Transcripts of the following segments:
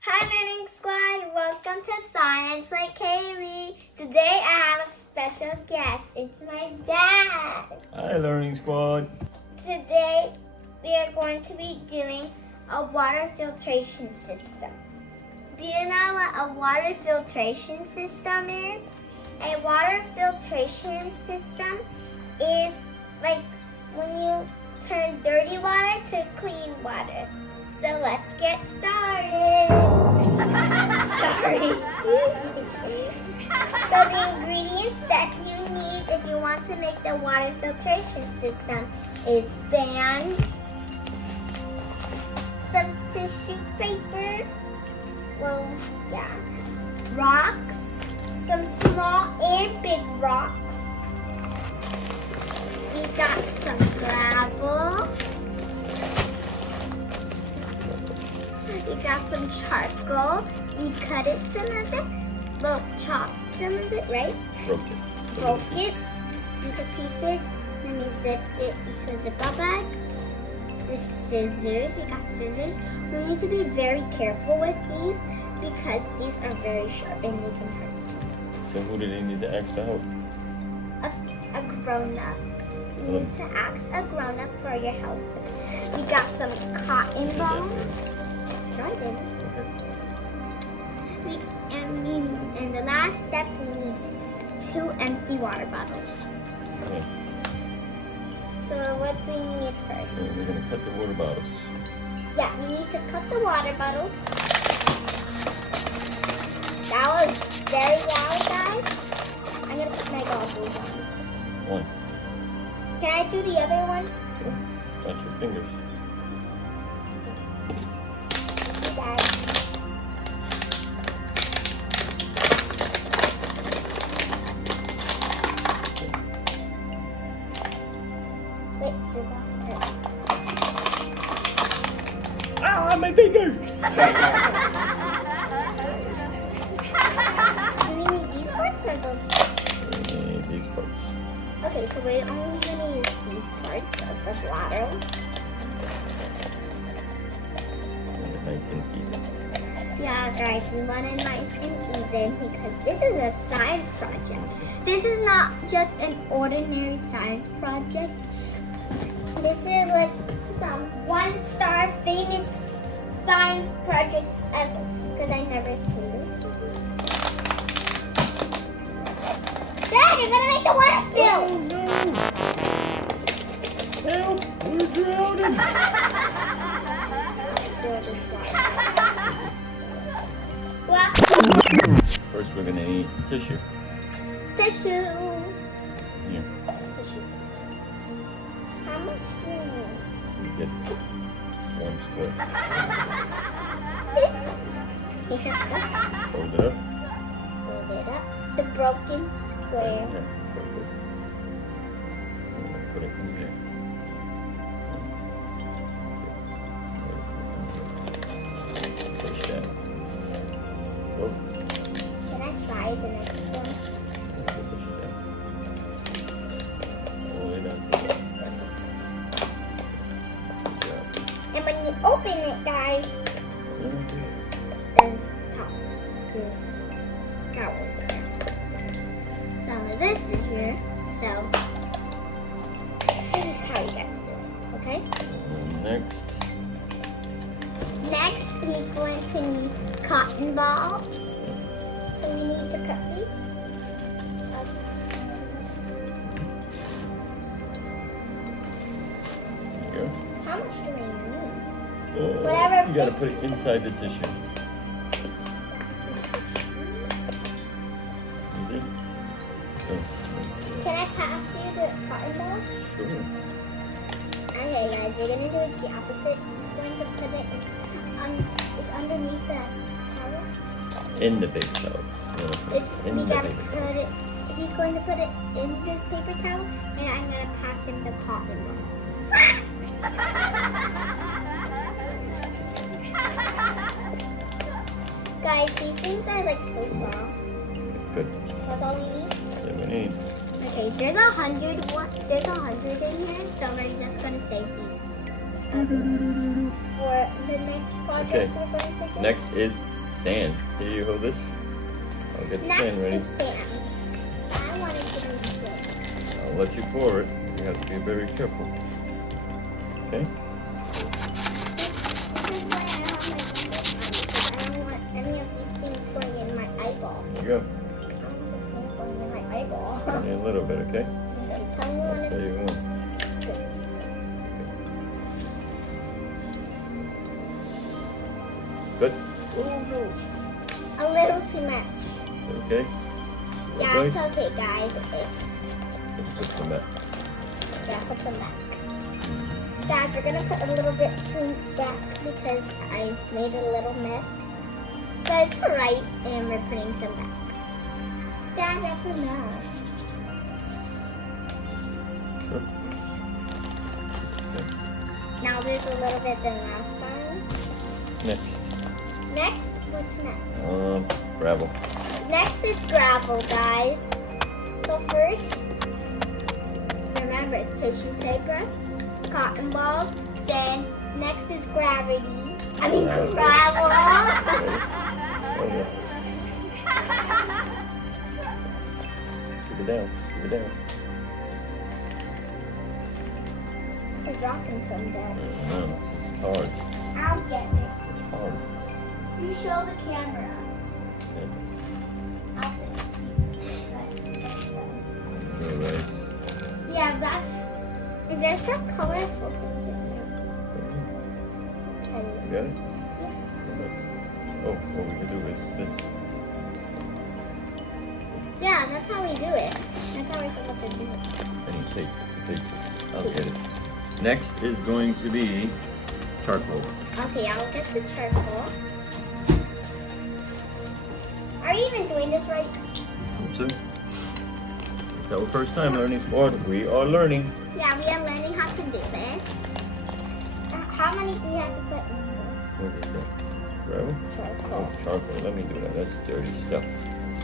Hi Learning Squad, welcome to Science with Kaylee. Today I have a special guest. It's my dad. Hi Learning Squad. Today we are going to be doing a water filtration system. Do you know what a water filtration system is? A water filtration system is like when you turn dirty water to clean water. So let's get started. Sorry. So the ingredients that you need if you want to make the water filtration system is sand, some tissue paper, rocks, some small and big rocks. We got some gravel. We got some charcoal. We cut it some of it. Well, chopped some of it, right? Broke it into pieces. Then we zipped it into a Ziploc bag. The scissors. We got scissors. We need to be very careful with these because these are very sharp and they can hurt. So who do they need to ask to help? A grown-up. You need to ask a grown-up for your help. We got some cotton balls. No, I didn't. Okay. And the last step, we need 2 empty water bottles. Okay. So what do we need first? So we're going to cut the water bottles. Yeah, we need to cut the water bottles. That was very loud, guys. I'm going to put my goggles on. 1. Can I do the other one? Sure. Touch your fingers. Dad. Wait, this last part. Ah, my finger! Do we need these parts or those parts? We need these parts. Okay, so we're only going to use these parts of the bladder. Nice and even. Yeah, guys, we want it nice and even because this is a science project. This is not just an ordinary science project. This is like the 1-star famous science project ever because I never seen this before. Dad, you're gonna make the water spill! Oh, no. Help! We're drowning! First, we're going to need tissue. Tissue. Here, Tissue. How much do we need? you get 1 square. Hold it up. Hold it up. The broken square. Here, put it in there. Push that. Oh. Can I try the next one? Push it down. All the way down. And when you open it, guys, Okay. then top this towel. Some of this is here, so this is how you guys do it, okay? And next, Next, we're going to need cotton balls. So we need to cut these. there you go. How much do we need? You gotta put it inside the tissue. You did? Oh. Can I pass you the cotton balls? Sure. Okay, guys, we're gonna do it the opposite. He's going to put it. It's underneath the towel. In the big towel. We gotta put it. He's going to put it in the paper towel, and I'm gonna pass him the cotton ball. Guys, these things are like so soft. Good. That's all we need. That's what we need. Okay, there's 100. There's 100 in here, so we're just gonna save these for the next project Okay. we're going to do? Next is sand. Here, you hold this. I'll get the Next sand ready. is sand. I want to do sand. I'll let you pour it. You have to be very careful. Okay? This is why I have my goggles on because I don't want any of these things going in my eyeball. Here you go. I don't want the sand going in my eyeball. Only a little bit, okay? Tell me when That's how it's you want. Good? a little too much. Okay? Yeah, Nice. it's okay, guys. It's Let's put some back. yeah, put some back. Dad, we're gonna put a little bit too back because I made a little mess. But it's alright, and we're putting some back. Dad, that's enough. Sure. Now there's a little bit than last time. Next. Next, what's next? Gravel. Next is gravel, guys. So first, remember, tissue paper, cotton balls, sand. Next is gravity. I mean gravel. Okay. Keep it down. Keep it down. It's rocking some, Dad. No, it's hard. I'll get it. It's hard. You show the camera. Okay. I'll do it. Erase. Yeah, that's. There's some colorful things in there. You got it? Oh, what we can do is this. Yeah, that's how we do it. That's how we're supposed to do it. I need tape to tape this. I'll get it. Next is going to be charcoal. Okay, I'll get the charcoal. Are you even doing this right? So, it's our first time learning sport. We are learning. Yeah, we are learning how to do this. How many do we have to put in What is that? Gravel? the charcoal? Oh, charcoal. Let me do that. That's dirty stuff.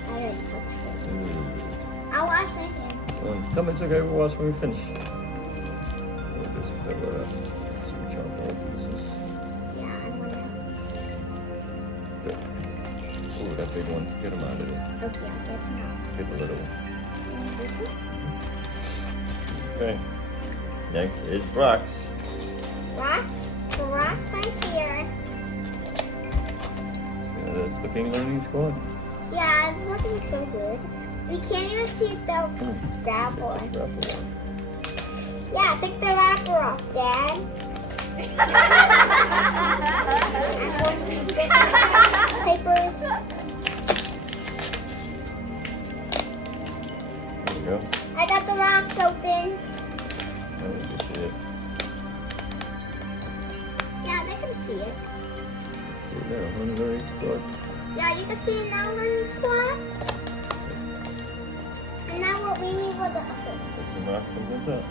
I already touched it. Ooh. I'll wash my hands. Come, it's okay. We'll watch when we finish. We'll just fill it up. Some charcoal pieces. Yeah, I want to. Good. Oh, that big one. Get them out of there. Okay, I'll get them out. Get the little one. And this one? Okay. Next is rocks. Rocks? The rocks are here. That's looking learning squad. Yeah, it's looking so good. We can't even see the gravel. Get this gravel on. Yeah, take the wrapper off, Dad. I'm going to get the papers. There you go. I got the rocks open. Oh, you can see it. Yeah, they can see it. See it there. On the learning squad. Yeah, you can see it now, learning squad. And now what we need for the Put some rocks in this up.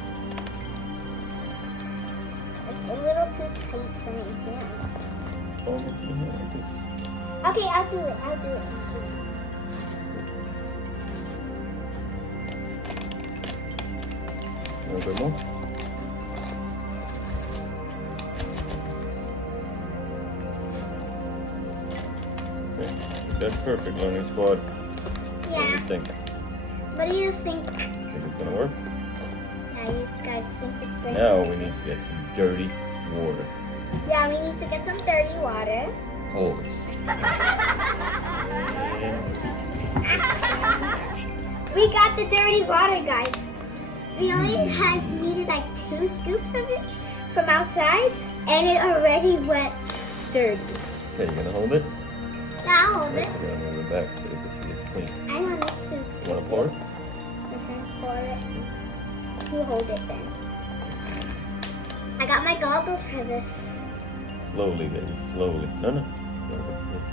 It's a little too tight for me. Yeah. Fold it to the hand like this. Okay, I'll do it. I'll do it. A little bit more. Okay. That's perfect, learning squad. What do Yeah. you think? What do you think? Think it's gonna work? Yeah, you guys think it's great? Now we need to get some dirty water. Yeah, we need to get some dirty water. Hold this. We got the dirty water, guys. We only had needed like 2 scoops of it from outside, and it already went dirty. Okay, you gonna hold it? Yeah, I'll hold it. We're gonna move it back so you can see it's clean. I want it to. You wanna pour it? Pour it. You hold it then. I got my goggles for this. Slowly, baby. Slowly. No, no. Slowly. Yes.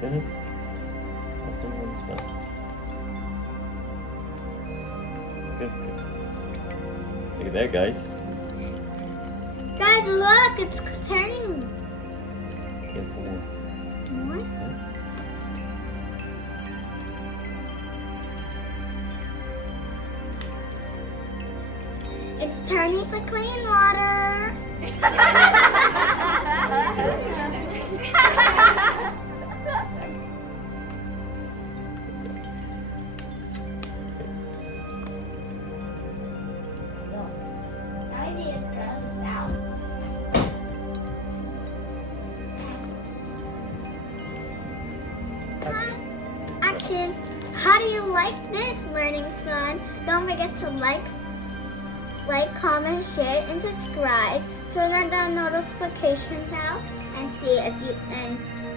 Finish. That's on one side. Good. Look at that, guys. Guys, look, it's turning. Careful. More? turning to clean water. I need to throw this out. Action. How do you like this learning fun? Don't forget to like, comment, share, and subscribe. Turn on the notification bell and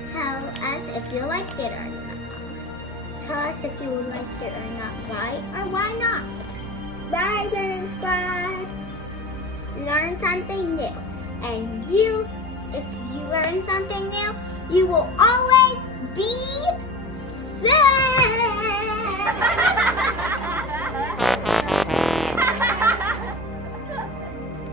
tell us if you liked it or not. Tell us if you liked it or not. Why or why not? Bye, learning squad. Learn something new, and if you learn something new, you will always be safe.